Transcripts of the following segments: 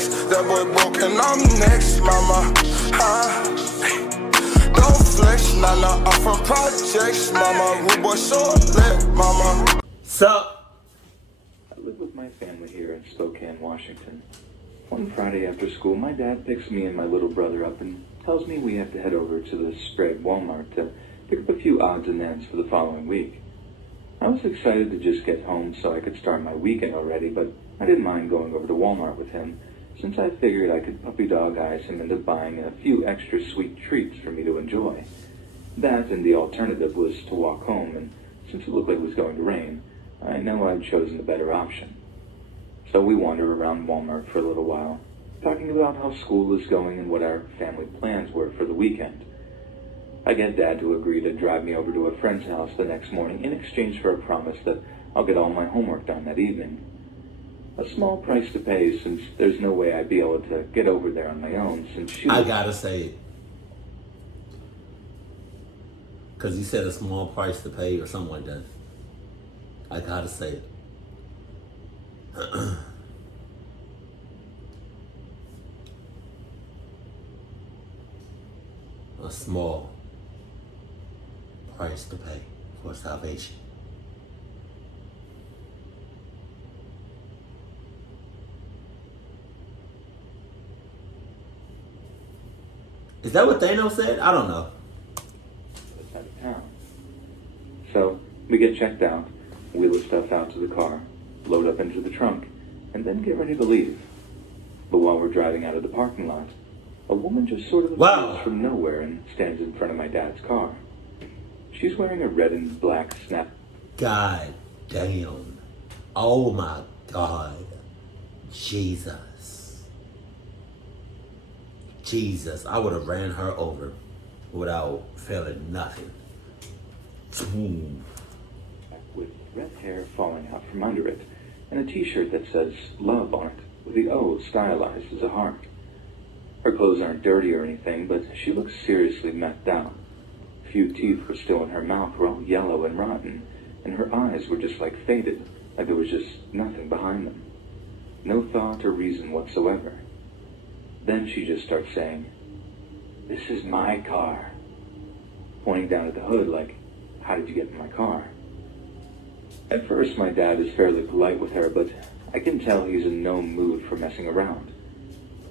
flex. That boy broke and I'm next, mama. Don't flex, nah, I'm from projects, mama. Rude boy short lit, mama. Sup? I live with my family here in Spokane, Washington. One Friday after school, my dad picks me and my little brother up and tells me we have to head over to the Sprague Walmart to pick up a few odds and ends for the following week. I was excited to just get home so I could start my weekend already, but I didn't mind going over to Walmart with him, since I figured I could puppy dog eyes him into buying a few extra sweet treats for me to enjoy. That and the alternative was to walk home, and since it looked like it was going to rain, I know I'd chosen the better option. So we wandered around Walmart for a little while, talking about how school was going and what our family plans were for the weekend. I get Dad to agree to drive me over to a friend's house the next morning in exchange for a promise that I'll get all my homework done that evening. A small price to pay, since there's no way I'd be able to get over there on my own, since she was... I gotta say it. Because you said a small price to pay or something like that. I gotta say it. A small price to pay for salvation. Is that what Thanos said? I don't know. Out of town. So we get checked out, wheel the stuff out to the car, load up into the trunk, and then get ready to leave. But while we're driving out of the parking lot, a woman just sort of appears from nowhere and stands in front of my dad's car. She's wearing a red and black snap. God damn. Oh my God. Jesus. I would have ran her over without feeling nothing. With red hair falling out from under it, and a t-shirt that says love on it, with the O stylized as a heart. Her clothes aren't dirty or anything, but she looks seriously methed out. A few teeth were still in her mouth, were all yellow and rotten, and her eyes were just like faded, like there was just nothing behind them. No thought or reason whatsoever. Then she just starts saying, "This is my car," pointing down at the hood like, "How did you get in my car?" At first, my dad is fairly polite with her, but I can tell he's in no mood for messing around.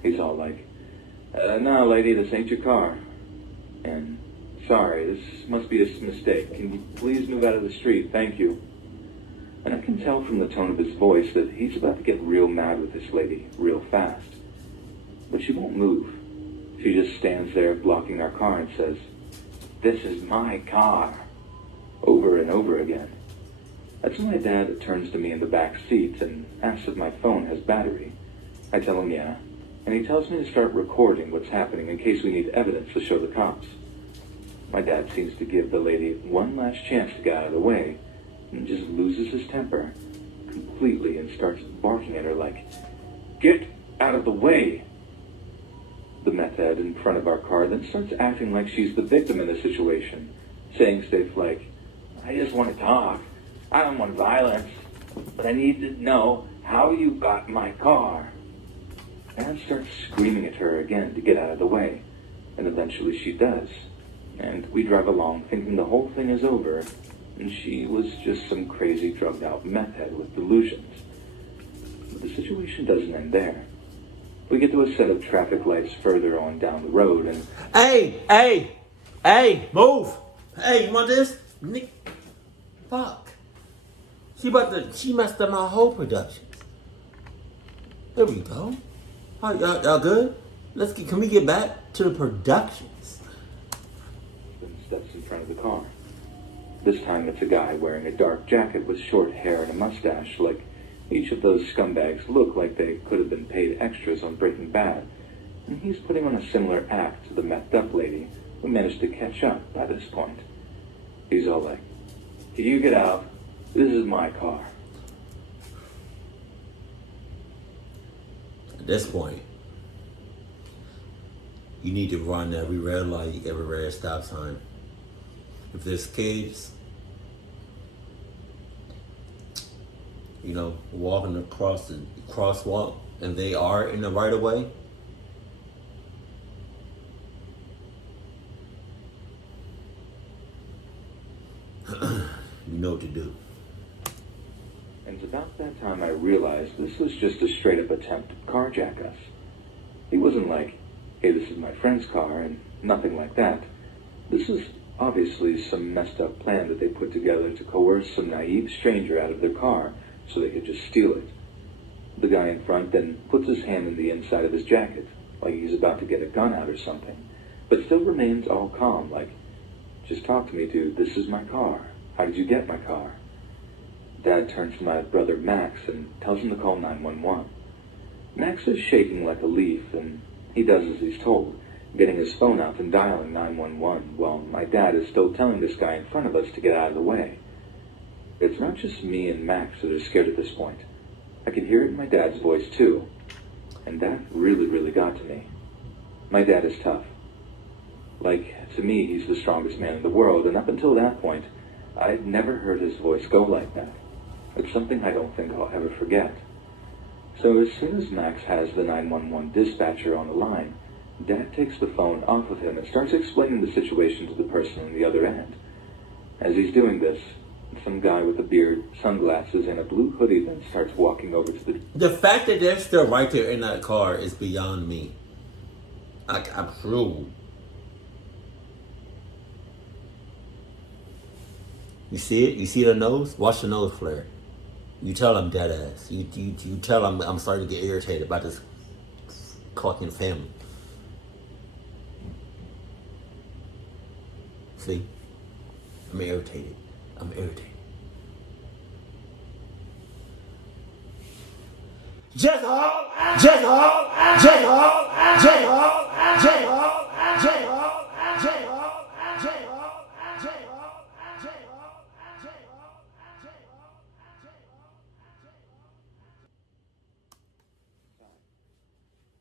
He's all like, "No, lady, this ain't your car." And, "Sorry, this must be a mistake. Can you please move out of the street? Thank you." And I can tell from the tone of his voice that he's about to get real mad with this lady real fast. But she won't move. She just stands there blocking our car and says, "This is my car," over and over again. That's when my dad turns to me in the back seat and asks if my phone has battery. I tell him yeah, and he tells me to start recording what's happening in case we need evidence to show the cops. My dad seems to give the lady one last chance to get out of the way, and just loses his temper completely and starts barking at her like, "Get out of the way!" The meth head in front of our car then starts acting like she's the victim in the situation, saying stuff like, "I just want to talk. I don't want violence, but I need to know how you got my car." Dad starts screaming at her again to get out of the way, and eventually she does. And we drive along thinking the whole thing is over, and she was just some crazy drugged out meth head with delusions. But the situation doesn't end there. We get to a set of traffic lights further on down the road, and... Hey, move! Hey, you want this? Nick, fuck. She messed up my whole production. There we go. All right, y'all good? Can we get back to the productions? Then steps in front of the car. This time it's a guy wearing a dark jacket with short hair and a mustache, like each of those scumbags look like they could have been paid extras on Breaking Bad. And he's putting on a similar act to the methed up lady who managed to catch up by this point. He's all like, "Can you get out? This is my car." At this point, you need to run every red light, every red stop sign. If there's kids, walking across the crosswalk and they are in the right of way, you know what to do. And it's about that time I realized this was just a straight-up attempt to carjack us. He wasn't like, hey, this is my friend's car, and nothing like that. This was obviously some messed up plan that they put together to coerce some naive stranger out of their car so they could just steal it. The guy in front then puts his hand in the inside of his jacket, like he's about to get a gun out or something, but still remains all calm, like, just talk to me, dude, this is my car. How did you get my car? Dad turns to my brother Max and tells him to call 911. Max is shaking like a leaf, and he does as he's told, getting his phone out and dialing 911, while my dad is still telling this guy in front of us to get out of the way. It's not just me and Max that are scared at this point. I can hear it in my dad's voice too, and that really got to me. My dad is tough. Like, to me, he's the strongest man in the world, and up until that point, I'd never heard his voice go like that. It's something I don't think I'll ever forget. So as soon as Max has the 911 dispatcher on the line, Dad takes the phone off of him and starts explaining the situation to the person on the other end. As he's doing this, some guy with a beard, sunglasses, and a blue hoodie then starts walking over to The fact that they're still right there in that car is beyond me. I'm through. You see it? You see the nose? Watch the nose flare. You tell I'm dead ass. You tell I'm starting to get irritated by this fucking family. See? I'm irritated.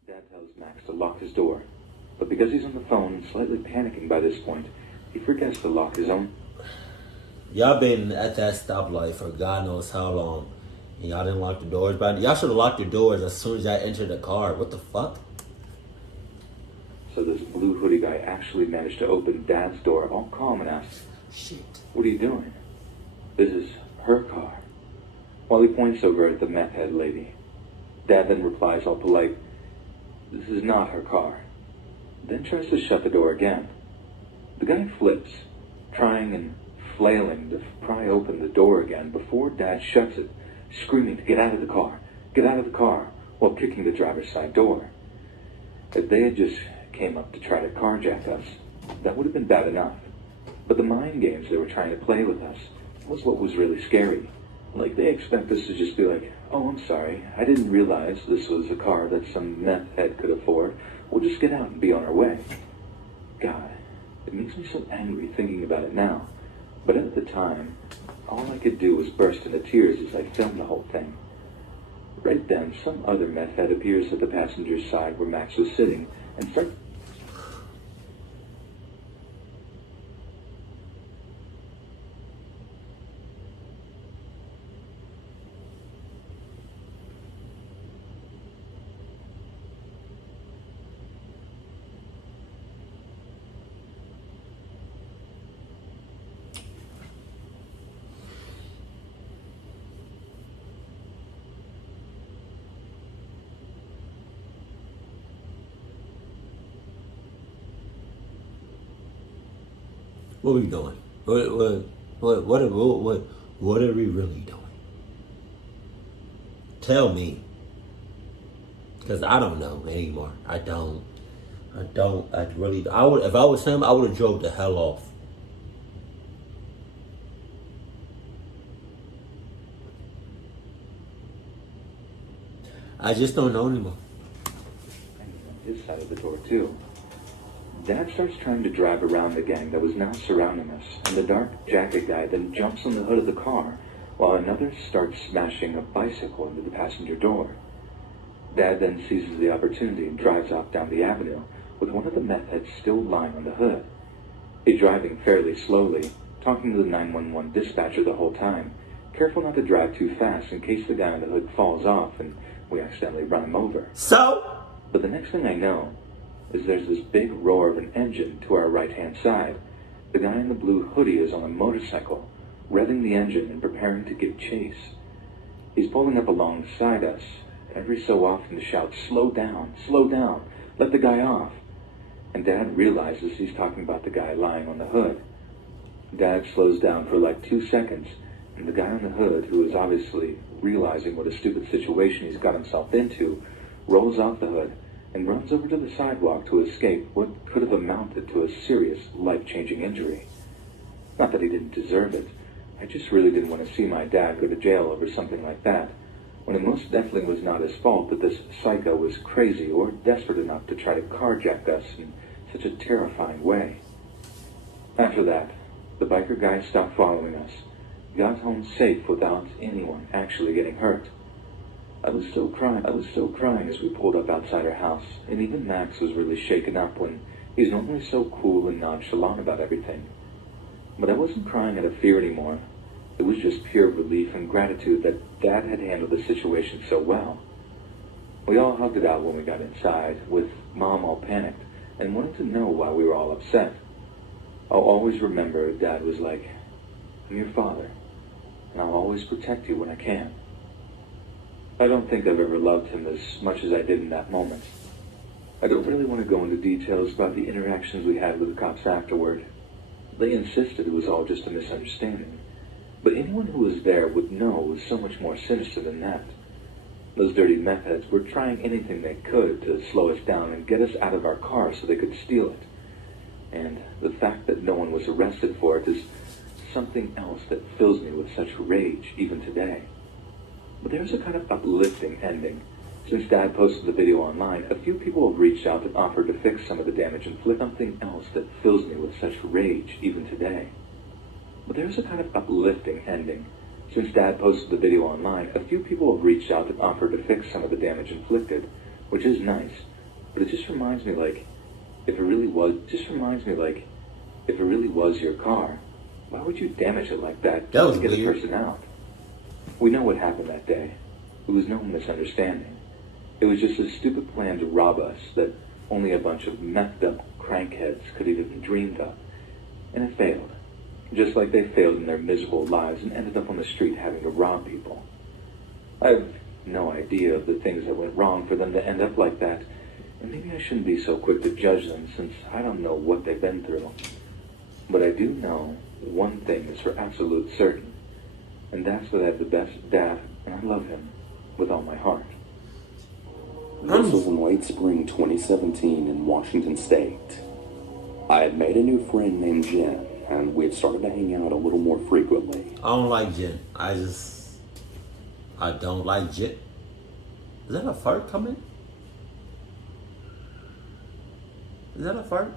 Dad tells Max to lock his door, but because he's on the phone and slightly panicking by this point, he forgets to lock his own. Y'all been at that stoplight for God knows how long, and y'all didn't lock the doors. But y'all should have locked your doors as soon as y'all entered the car. What the fuck? So this blue hoodie guy actually managed to open Dad's door all calm and asks, Shit. "What are you doing?" "This is her car," while he points over at the meth head lady. Dad then replies all polite, "This is not her car," then tries to shut the door again. The guy flips, trying and flailing to pry open the door again before Dad shuts it, screaming to get out of the car, while kicking the driver's side door. If they had just came up to try to carjack us, that would have been bad enough. But the mind games they were trying to play with us was what was really scary. Like, they expect us to just be like, "Oh, I'm sorry, I didn't realize this was a car that some meth head could afford. We'll just get out and be on our way." God, it makes me so angry thinking about it now. But at the time, all I could do was burst into tears as I filmed the whole thing. Right then, some other meth head appears at the passenger's side where Max was sitting and starts... What are we doing? What are we really doing? Tell me. Because I don't know anymore. I really, if I was him, I would have drove the hell off. I just don't know anymore. On his side of the door too. Dad starts trying to drive around the gang that was now surrounding us, and the dark jacket guy then jumps on the hood of the car, while another starts smashing a bicycle into the passenger door. Dad then seizes the opportunity and drives off down the avenue, with one of the meth heads still lying on the hood. He's driving fairly slowly, talking to the 911 dispatcher the whole time, careful not to drive too fast in case the guy on the hood falls off and we accidentally run him over. So? But the next thing I know is there's this big roar of an engine to our right-hand side. The guy in the blue hoodie is on a motorcycle, revving the engine and preparing to give chase. He's pulling up alongside us, every so often to shout, slow down, let the guy off. And Dad realizes he's talking about the guy lying on the hood. Dad slows down for like 2 seconds, and the guy on the hood, who is obviously realizing what a stupid situation he's got himself into, rolls off the hood and runs over to the sidewalk to escape what could have amounted to a serious, life-changing injury. Not that he didn't deserve it. I just really didn't want to see my dad go to jail over something like that, when it most definitely was not his fault that this psycho was crazy or desperate enough to try to carjack us in such a terrifying way. After that, the biker guy stopped following us, got home safe without anyone actually getting hurt. I was still crying as we pulled up outside our house, and even Max was really shaken up when he's normally so cool and nonchalant about everything. But I wasn't crying out of fear anymore. It was just pure relief and gratitude that Dad had handled the situation so well. We all hugged it out when we got inside, with Mom all panicked and wanted to know why we were all upset. I'll always remember Dad was like, I'm your father, and I'll always protect you when I can. I don't think I've ever loved him as much as I did in that moment. I don't really want to go into details about the interactions we had with the cops afterward. They insisted it was all just a misunderstanding. But anyone who was there would know it was so much more sinister than that. Those dirty meth heads were trying anything they could to slow us down and get us out of our car so they could steal it. And the fact that no one was arrested for it is something else that fills me with such rage even today. But there's a kind of uplifting ending. Since Dad posted the video online, a few people have reached out and offered to fix some of the damage inflicted. Something else that fills me with such rage even today. But there's a kind of uplifting ending. Since Dad posted the video online, a few people have reached out and offered to fix some of the damage inflicted, which is nice. But it just reminds me like, if it really was your car, why would you damage it like that just to get a person out? We know what happened that day. It was no misunderstanding. It was just a stupid plan to rob us that only a bunch of methed up crankheads could have even dreamed of. And it failed. Just like they failed in their miserable lives and ended up on the street having to rob people. I have no idea of the things that went wrong for them to end up like that, and maybe I shouldn't be so quick to judge them since I don't know what they've been through. But I do know one thing is for absolute certain, and that's that I have the best dad, and I love him with all my heart. This was in late spring 2017 in Washington State. I had made a new friend named Jen, and we had started to hang out a little more frequently. I don't like Jen. I don't like Jen. Is that a fart coming? Is that a fart?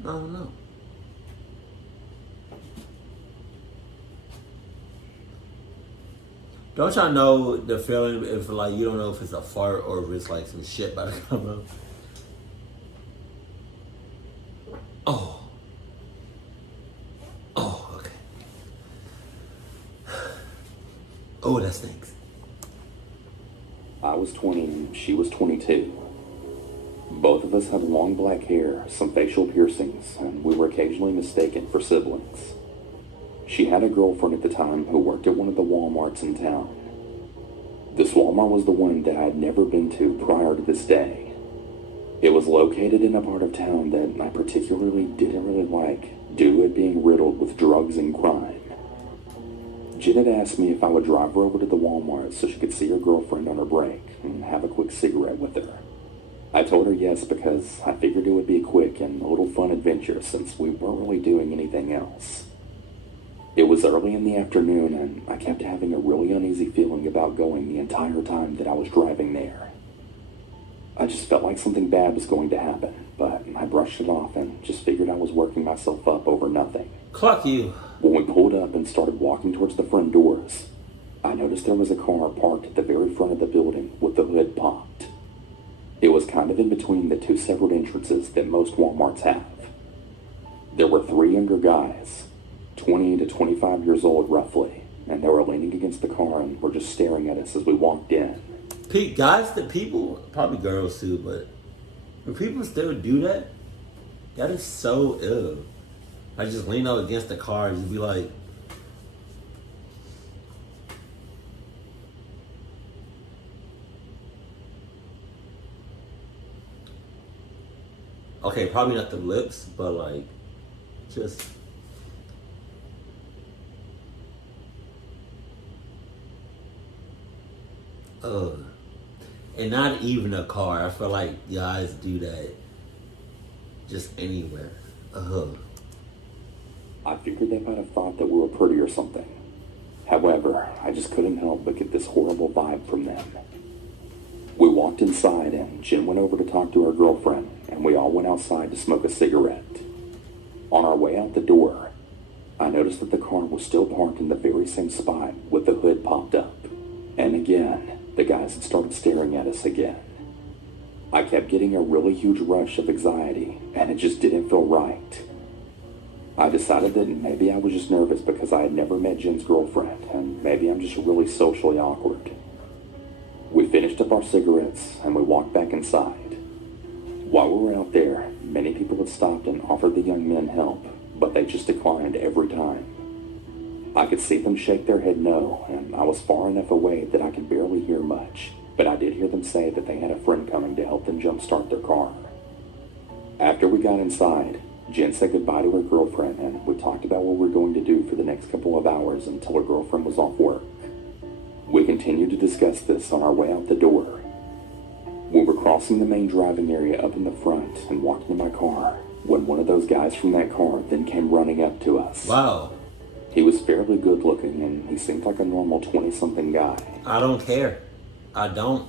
I don't know. Don't y'all know the feeling if like you don't know if it's a fart or if it's like some shit about to come out? Oh, okay. Oh, that stinks. I was 20 and she was 22. Both of us had long black hair, some facial piercings, and we were occasionally mistaken for siblings. She had a girlfriend at the time who worked at one of the Walmarts in town. This Walmart was the one that I had never been to prior to this day. It was located in a part of town that I particularly didn't really like due to it being riddled with drugs and crime. Jen had asked me if I would drive her over to the Walmart so she could see her girlfriend on her break and have a quick cigarette with her. I told her yes because I figured it would be a quick and a little fun adventure since we weren't really doing anything else. It was early in the afternoon and I kept having a really uneasy feeling about going the entire time that I was driving there. I just felt like something bad was going to happen, but I brushed it off and just figured I was working myself up over nothing. Clock you. When we pulled up and started walking towards the front doors, I noticed there was a car parked at the very front of the building with the hood popped. It was kind of in between the two separate entrances that most Walmarts have. There were three younger guys, 20 to 25 years old roughly, and they were leaning against the car and were just staring at us as we walked in. Guys, the people, probably girls too, but when people still do that, that is so ill. I just lean up against the car and just be like, okay, probably not the lips, but like, just. And not even a car. I feel like guys do that just anywhere. I figured they might have thought that we were pretty or something. However, I just couldn't help but get this horrible vibe from them. We walked inside and Jen went over to talk to her girlfriend, and we all went outside to smoke a cigarette. On our way out the door, I noticed that the car was still parked in the very same spot with the hood popped up. And again, the guys had started staring at us again. I kept getting a really huge rush of anxiety, and it just didn't feel right. I decided that maybe I was just nervous because I had never met Jen's girlfriend, and maybe I'm just really socially awkward. We finished up our cigarettes, and we walked back inside. While we were out there, many people had stopped and offered the young men help, but they just declined every time. I could see them shake their head no, and I was far enough away that I could barely hear much, but I did hear them say that they had a friend coming to help them jumpstart their car. After we got inside, Jen said goodbye to her girlfriend, and we talked about what we were going to do for the next couple of hours until her girlfriend was off work. We continued to discuss this on our way out the door. We were crossing the main driving area up in the front and walked into my car when one of those guys from that car then came running up to us. Wow. He was fairly good looking, and he seemed like a normal 20-something guy. I don't care. I don't.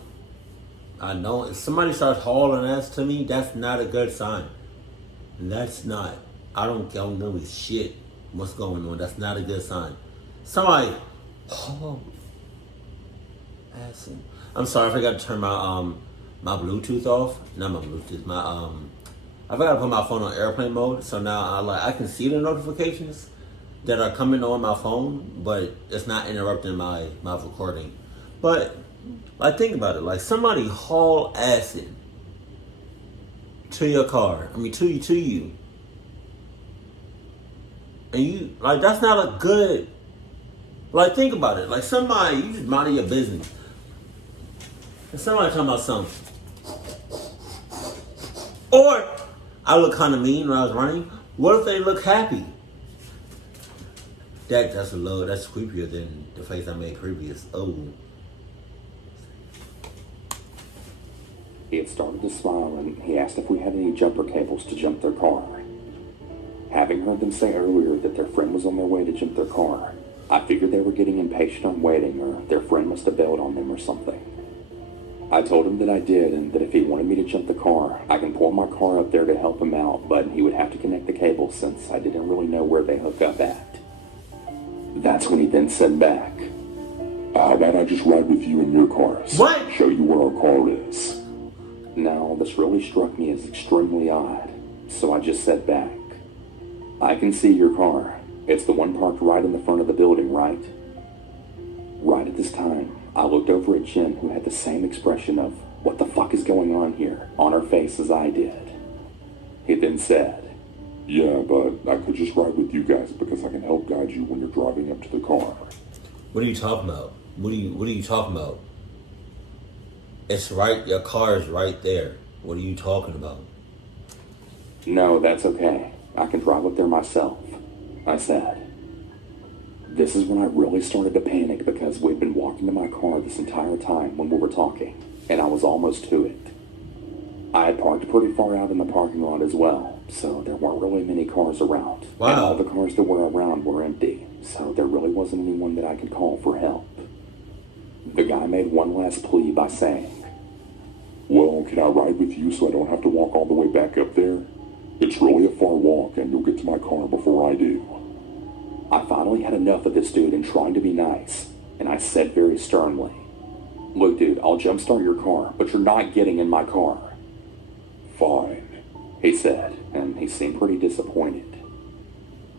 If somebody starts hauling ass to me, that's not a good sign. That's not. I don't know shit what's going on. That's not a good sign. Somebody haul ass in. I'm sorry, I forgot to turn my my Bluetooth off. Not my Bluetooth. I forgot to put my phone on airplane mode. So now I can see the notifications that are coming on my phone, but it's not interrupting my recording. But like, think about it. Like, somebody haul acid to your car. I mean, to you. And you, like, that's not a good, like, think about it. Like, somebody, you just minding your business. And somebody talking about something. Or, I look kind of mean when I was running. What if they look happy? That's creepier than the face I made previous. Oh. He had started to smile, and he asked if we had any jumper cables to jump their car. Having heard them say earlier that their friend was on their way to jump their car, I figured they were getting impatient on waiting, or their friend must have bailed on them or something. I told him that I did, and that if he wanted me to jump the car, I can pull my car up there to help him out, but he would have to connect the cables since I didn't really know where they hook up at. That's when he then said back, "How about I just ride with you in your car? What? Show you where our car is." Now, this really struck me as extremely odd, so I just said back, "I can see your car. It's the one parked right in the front of the building, right?" Right at this time, I looked over at Jen, who had the same expression of, "What the fuck is going on here?" on her face as I did. He then said, "Yeah, but I could just ride with you guys because I can help guide you when you're driving up to the car." What are you talking about? What are you talking about? It's right, your car is right there. What are you talking about? "No, that's okay. I can drive up there myself," I said. This is when I really started to panic because we'd been walking to my car this entire time when we were talking, and I was almost to it. I had parked pretty far out in the parking lot as well, so there weren't really many cars around. Wow. And all the cars that were around were empty, so there really wasn't anyone that I could call for help. The guy made one last plea by saying, "Well, can I ride with you so I don't have to walk all the way back up there? It's really a far walk, and you'll get to my car before I do." I finally had enough of this dude and trying to be nice, and I said very sternly, "Look, dude, I'll jumpstart your car, but you're not getting in my car." "Fine," he said, and he seemed pretty disappointed.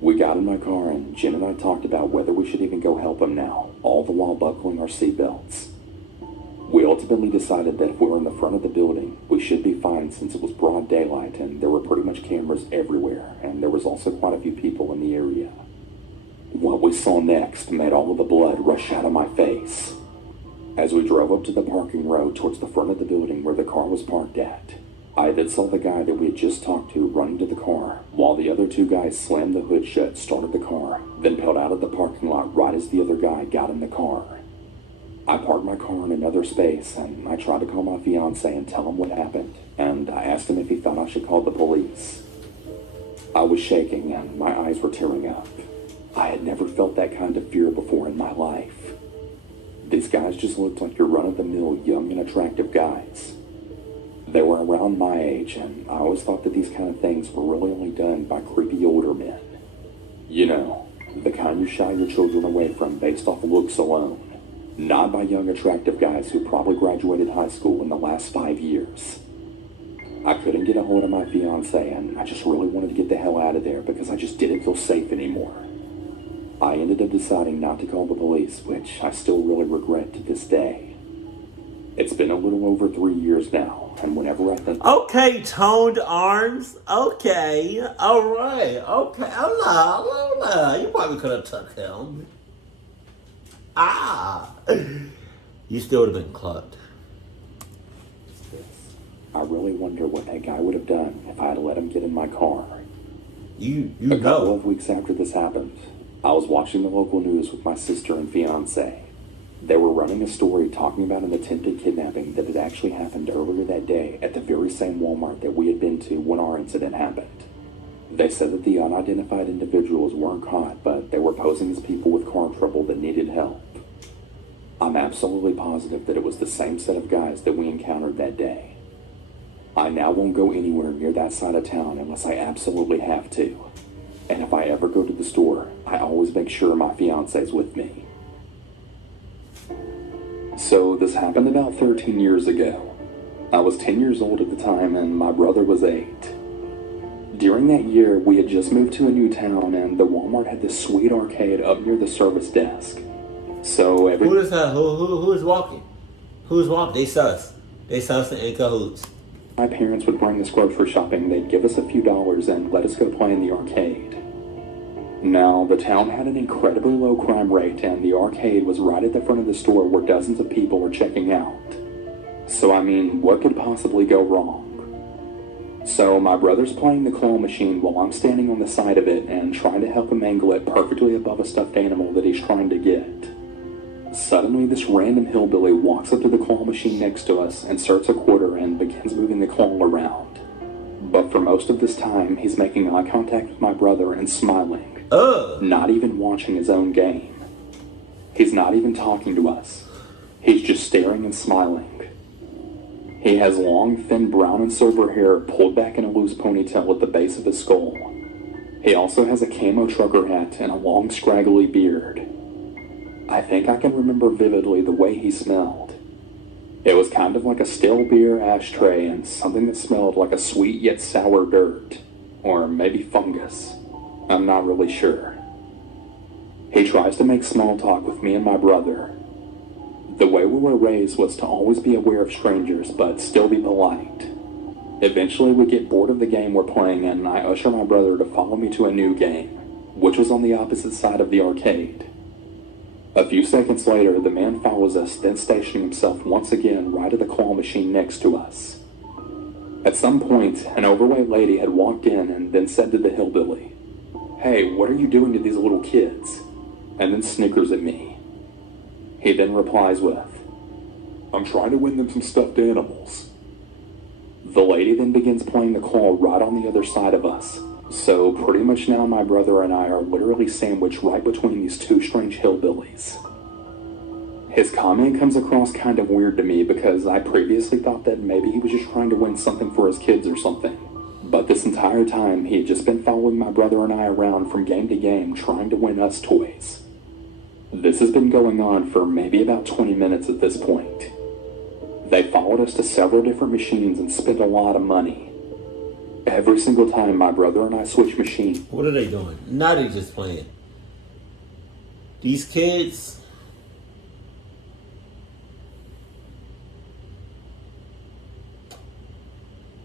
We got in my car and Jen and I talked about whether we should even go help him now, all the while buckling our seatbelts. We ultimately decided that if we were in the front of the building, we should be fine since it was broad daylight and there were pretty much cameras everywhere, and there was also quite a few people in the area. What we saw next made all of the blood rush out of my face. As we drove up to the parking road towards the front of the building where the car was parked at, I then saw the guy that we had just talked to running to the car, while the other two guys slammed the hood shut, started the car, then peeled out of the parking lot right as the other guy got in the car. I parked my car in another space, and I tried to call my fiancé and tell him what happened, and I asked him if he thought I should call the police. I was shaking, and my eyes were tearing up. I had never felt that kind of fear before in my life. These guys just looked like your run-of-the-mill young and attractive guys. They were around my age, and I always thought that these kind of things were really only done by creepy older men. You know, the kind you shy your children away from based off looks alone. Not by young attractive guys who probably graduated high school in the last 5 years. I couldn't get a hold of my fiancé, and I just really wanted to get the hell out of there because I just didn't feel safe anymore. I ended up deciding not to call the police, which I still really regret to this day. It's been a little over 3 years now, and whenever I think... Okay, toned arms. Okay. Alright. Okay. Allah. You probably could have took him. You still would have been clubbed. I really wonder what that guy would have done if I had let him get in my car. A couple of weeks after this happened, I was watching the local news with my sister and fiancé. They were running a story talking about an attempted kidnapping that had actually happened earlier that day at the very same Walmart that we had been to when our incident happened. They said that the unidentified individuals weren't caught, but they were posing as people with car trouble that needed help. I'm absolutely positive that it was the same set of guys that we encountered that day. I now won't go anywhere near that side of town unless I absolutely have to. And if I ever go to the store, I always make sure my fiancé's with me. So this happened about 13 years ago. I was 10 years old at the time and my brother was 8. During that year, we had just moved to a new town and the Walmart had this sweet arcade up near the service desk. So Who is that? Who's walking? Who's walking? They sus. They sus and in cahoots. My parents would bring us grocery shopping. They'd give us a few dollars and let us go play in the arcade. Now, the town had an incredibly low crime rate, and the arcade was right at the front of the store where dozens of people were checking out. So, I mean, what could possibly go wrong? So, my brother's playing the claw machine while I'm standing on the side of it and trying to help him angle it perfectly above a stuffed animal that he's trying to get. Suddenly, this random hillbilly walks up to the claw machine next to us, inserts a quarter, and begins moving the claw around. But for most of this time, he's making eye contact with my brother and smiling. Not even watching his own game. He's not even talking to us. He's just staring and smiling. He has long, thin brown and silver hair pulled back in a loose ponytail at the base of his skull. He also has a camo trucker hat and a long, scraggly beard. I think I can remember vividly the way he smelled. It was kind of like a stale beer ashtray and something that smelled like a sweet yet sour dirt. Or maybe fungus. I'm not really sure. He tries to make small talk with me and my brother. The way we were raised was to always be aware of strangers, but still be polite. Eventually we get bored of the game we're playing and I usher my brother to follow me to a new game, which was on the opposite side of the arcade. A few seconds later, the man follows us, then stationing himself once again right at the claw machine next to us. At some point, an overweight lady had walked in and then said to the hillbilly, "Hey, what are you doing to these little kids?" and then snickers at me. He then replies with, "I'm trying to win them some stuffed animals." The lady then begins playing the claw right on the other side of us. So pretty much now my brother and I are literally sandwiched right between these two strange hillbillies. His comment comes across kind of weird to me because I previously thought that maybe he was just trying to win something for his kids or something. But this entire time he had just been following my brother and I around from game to game trying to win us toys. This has been going on for maybe about 20 minutes at this point. They followed us to several different machines and spent a lot of money. Every single time my brother and I switch machines, What are they doing? Now they just playing. These kids.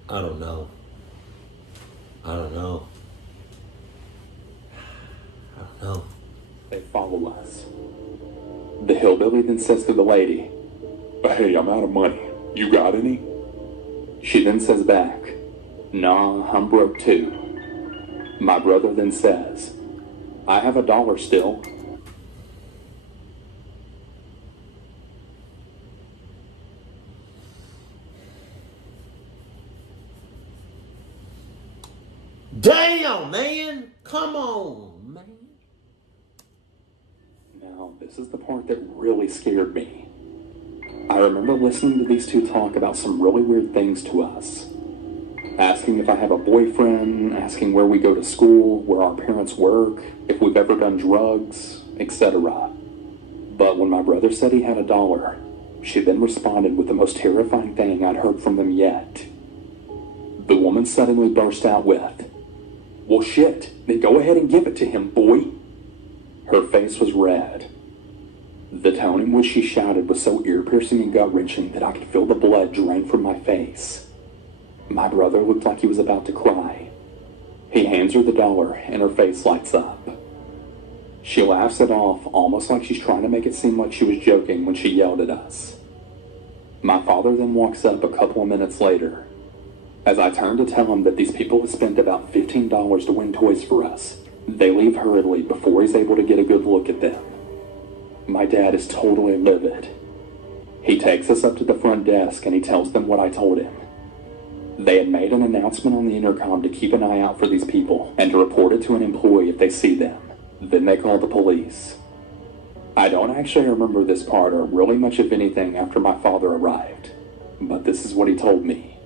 I don't know. they follow us. The hillbilly then says to the lady, "Hey, I'm out of money. You got any?" She then says back, "Nah, I'm broke too." My brother then says, "I have $1 still." Damn, man! Come on, man. Now, this is the part that really scared me. I remember listening to these two talk about some really weird things to us. Asking if I have a boyfriend, asking where we go to school, where our parents work, if we've ever done drugs, etc. But when my brother said he had $1, she then responded with the most terrifying thing I'd heard from them yet. The woman suddenly burst out with, "Well, shit, then go ahead and give it to him, boy." Her face was red. The tone in which she shouted was so ear-piercing and gut-wrenching that I could feel the blood drain from my face. My brother looked like he was about to cry. He hands her the $1 and her face lights up. She laughs it off, almost like she's trying to make it seem like she was joking when she yelled at us. My father then walks up a couple of minutes later. As I turn to tell him that these people have spent about $15 to win toys for us, they leave hurriedly before he's able to get a good look at them. My dad is totally livid. He takes us up to the front desk and he tells them what I told him. They had made an announcement on the intercom to keep an eye out for these people and to report it to an employee if they see them. Then they called the police. I don't actually remember this part or really much of anything after my father arrived, but this is what he told me.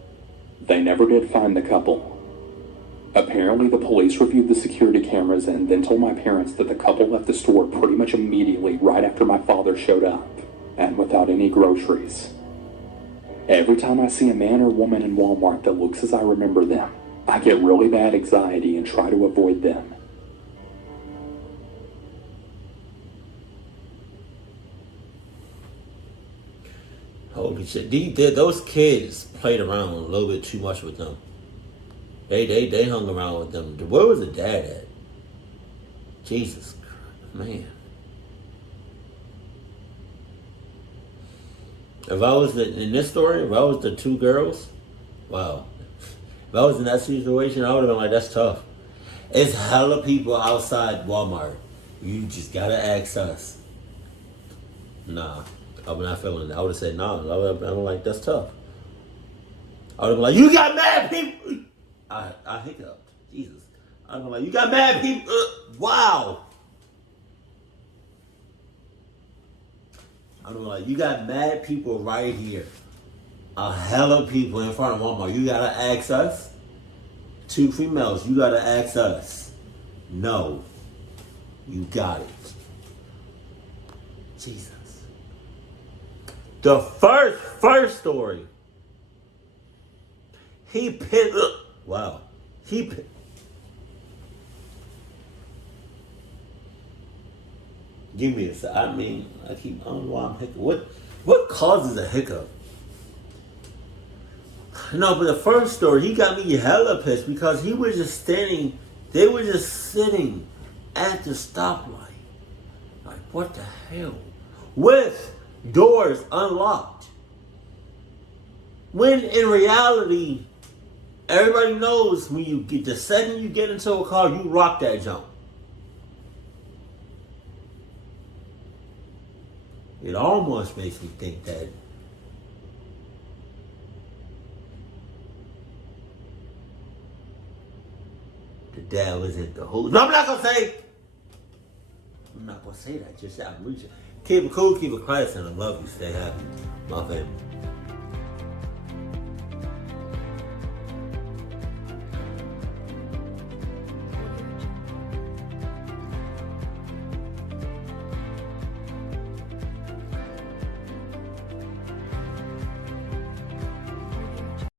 They never did find the couple. Apparently, the police reviewed the security cameras and then told my parents that the couple left the store pretty much immediately right after my father showed up, and without any groceries. Every time I see a man or woman in Walmart that looks as I remember them, I get really bad anxiety and try to avoid them. Holy shit. Those kids played around a little bit too much with them. They hung around with them. Where was the dad at? Jesus Christ, man. If I was in this story, if I was the two girls, wow. If I was in that situation, I would have been like, that's tough. It's hella people outside Walmart. You just gotta ask us. Nah, I'm not feeling that. I would have said no. I would have been like, that's tough. I would have been like, you got mad people. I hiccuped. Jesus. I would have been like, you got mad people. Wow. I would have been like, you got mad people right here. A hella people in front of Walmart. You gotta ask us. Two females. You gotta ask us. No. You got it. Jesus. The first story. He picked up. Wow. He picked. Give me a sec. I mean, I don't know why I'm hiccuping. What causes a hiccup? No, but the first story, he got me hella pissed because he was just standing, they were just sitting at the stoplight. Like, what the hell? With doors unlocked. When in reality, everybody knows when you get, the second you get into a car, you rock that jump. It almost makes me think that the dad was in the whole. No, I'm not gonna say that. Just I'm reaching. Keep it cool, keep it classy, and I love you. Stay happy, my family.